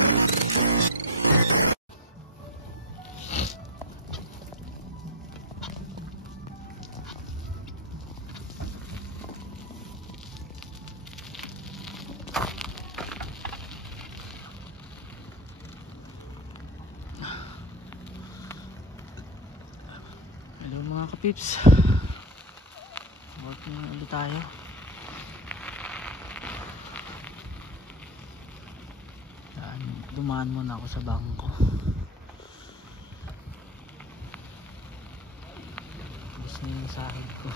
Hello mga kapips, working na ulit tayo. Dumaan muna ako sa bangko. Gusto niya yung sahig ko.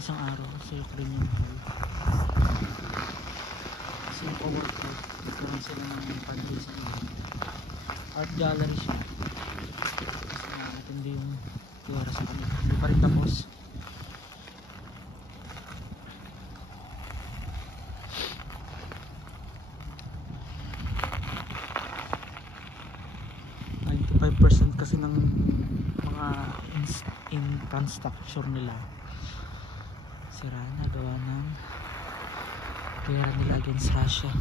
Isang araw kasi premium hall kasi yung co-worker nagkaroon sila ng panay sa art gallery siya kasi matindi yung pera sa kanila, hindi pa rin tapos. Kasi ng mga infrastructure nila sira na, gawa ng pera nila against Russia.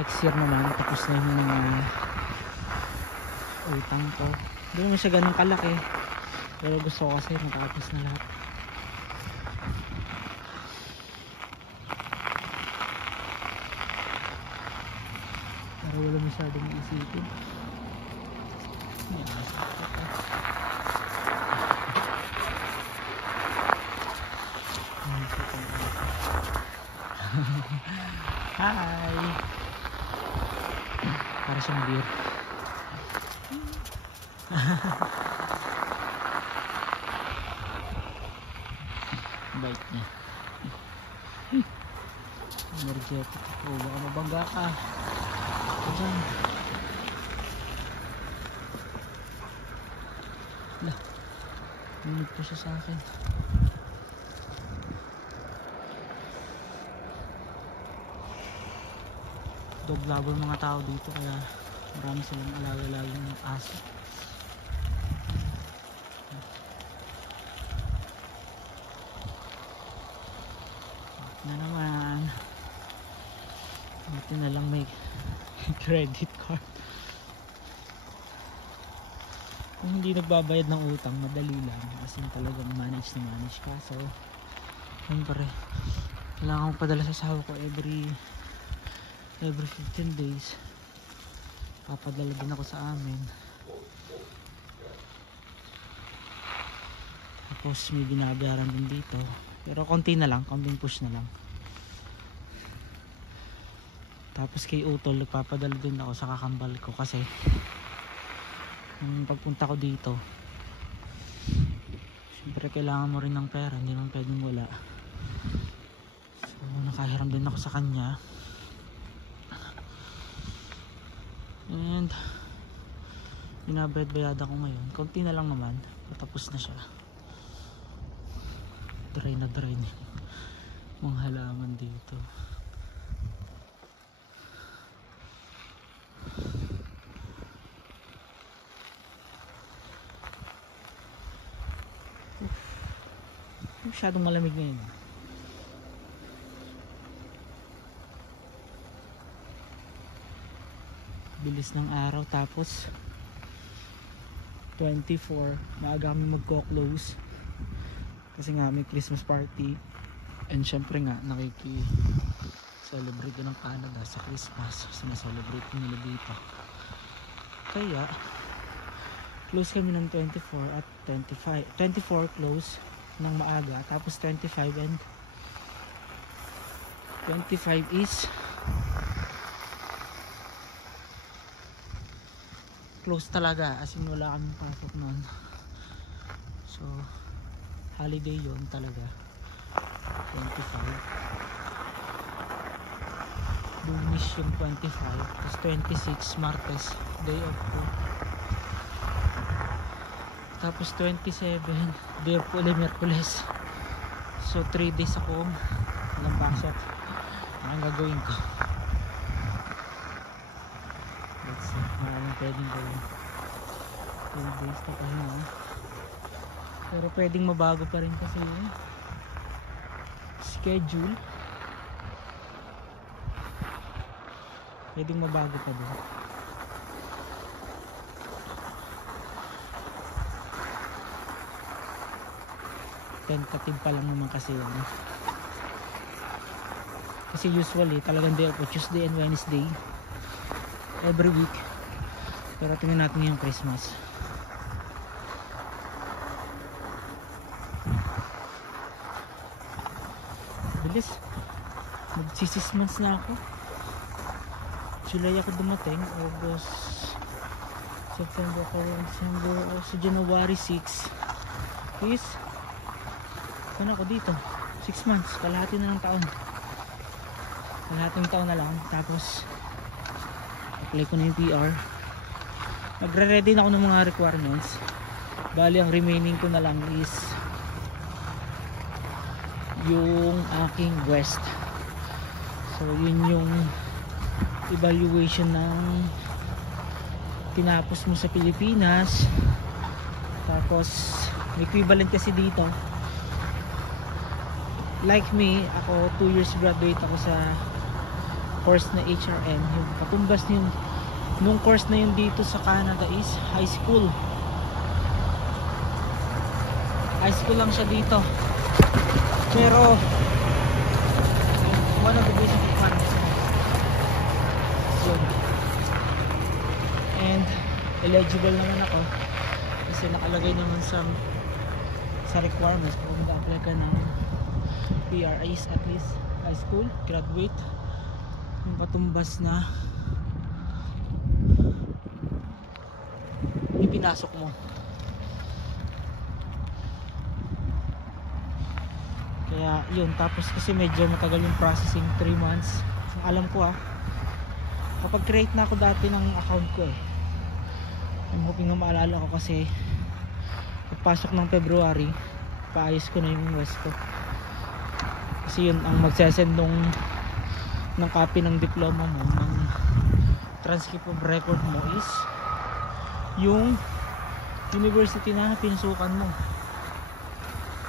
Next year naman tapos na yung mga utang ko. Hindi naman siya ganun kalaki, pero gusto ko kasi matapos na lahat. Pero wala masyadong isipin. Hi! Para siyang beer. Bait niya. Energetic. Oh, baka mabangga ka. Diyan. Lah. Nunod po siya sa akin. Dog lover mga tao dito kaya marami silang alaga-alagang aso. Na naman buti na lang may credit card. Kung hindi nagbabayad ng utang madali lang, kasi talagang manage na manage ka. So siyempre kailangan ko padala sa asawa ko every 15 days papadala din ako sa amin. Tapos may binabayaran din dito, pero konti na lang, konting push na lang. Tapos kay Utol nagpapadala din ako sa kakambal ko kasi yung pagpunta ko dito siyempre kailangan mo rin ng pera, hindi naman pwedeng wala. So nakahiram din ako sa kanya and binabayad ako ngayon. Konti na lang naman, patapos na siya. Dry na mga halaman dito. Masyadong malamig ngayon. Bilis ng araw, tapos 24 maaga kami magko-close kasi nga may Christmas party, and syempre nga celebrate din ng Canada sa Christmas, sinaselebrate nila dito. Kaya close kami ng 24 at 25. 24 close ng maaga, tapos 25 and 25 is close talaga, as in wala kaming pasok nun. So holiday yon talaga. 25 Lunes yung 25, tapos 26 Martes, day off ko. Tapos 27 day off ulit Miyerkules. So 3 days akong walang pasok. Ang gagawin ko, let's see, maraming pwedeng gawin. 3 days na pahinga, pero pwedeng mabago pa rin kasi yung schedule. Pwedeng mabago pa din. Tentative pa lang naman kasi yan. Kasi usually talagang day off Tuesday and Wednesday every week. Pero tingnan natin yung Christmas. Bilis, magsi 6 months na ako. July ako dumating, August, September, December, so January 6 is ano ako dito, 6 months, kalahati na ng taon, kalahating taon na lang. Tapos apply ko na yung PR, magre-ready na ako ng mga requirements. Bali ang remaining ko na lang is yung aking West. So yun yung evaluation ng tinapos mo sa Pilipinas, tapos may equivalent kasi dito. Like me, ako 2 years graduate ako sa course na HRM. Yung katumbas nung course na yun dito sa Canada is high school. High school lang siya dito, pero one of the basic requirements yun. And eligible naman ako kasi nakalagay naman sa requirements kung mag-apply ka ng PR is at least high school graduate, yung katumbas na ipinasok mo. Kaya yun, tapos kasi medyo matagal yung processing, 3 months alam ko kapag create na ako dati ng account ko I'm hoping na maalala ko kasi pagpasok ng February paayos ko na yung West ko, kasi yun ang magsasend ng copy ng diploma mo, ng transcript of record mo is yung university na pinasukan mo.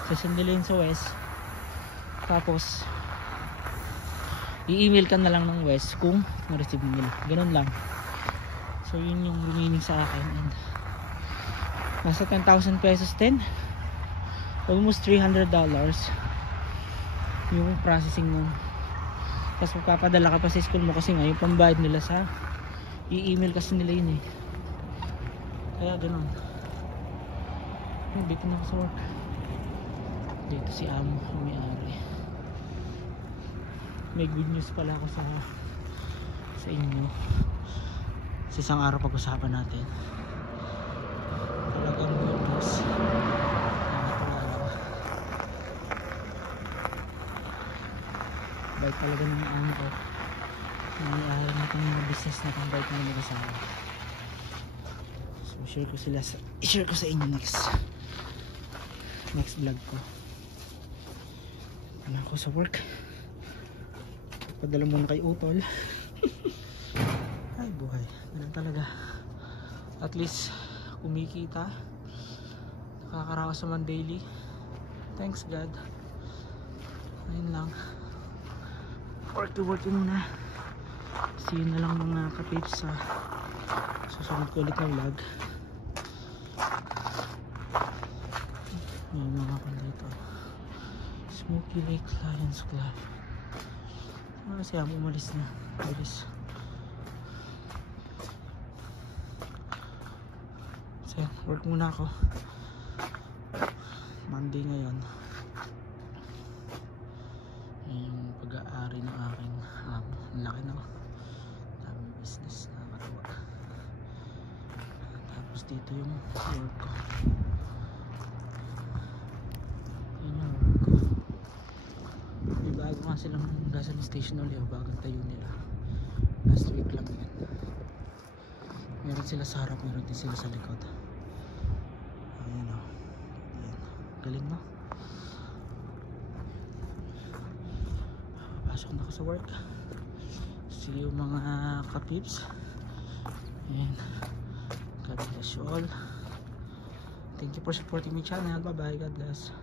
Sasend nila yun sa West, tapos i-email ka na lang ng West kung na-receive nila, ganun lang. So yun yung remaining sa akin, and nasa 10,000 pesos din, almost $300 yung processing nun. Tapos magpapadala ka pa sa school mo kasi nga yung pambayad nila sa i-email kasi nila yun kaya ganun. Dito na ako sa work, dito si Amo yung may-ari. May good news pala ako sa inyo. Sa isang araw pag-usapan natin. Talagang good news. Bait talaga ng amo ko. Nangyayari natin yung business na kung bait na nag-asawa. So i-share ko sa inyo next vlog ko. Ano ako sa work, padala muna kay Utol. Ay buhay, ganun talaga. At least kumikita, nakakaraos naman daily. Thanks God. Ayun lang, work to work muna. See you na lang mga ka-tips sa susunod ko ulit na vlog. May mga kan dito. Smoky Lake Lions Club. Kasi umalis na. Bilis. So, work muna ako. Monday ngayon. Yung pag-aari ng aking laki na daming business na nakakatawa. Tapos dito yung work ko. Yun yung work ko. May bago nga silang gasoline station ulit, bagong tayo nila. Last week lang yan. Meron sila sa harap, meron din sila sa likod. Ayan o. Ayan. Galing no? Pasok na ako sa work. See you mga kapips. And God bless you all. Thank you for supporting my channel. Bye bye. God bless.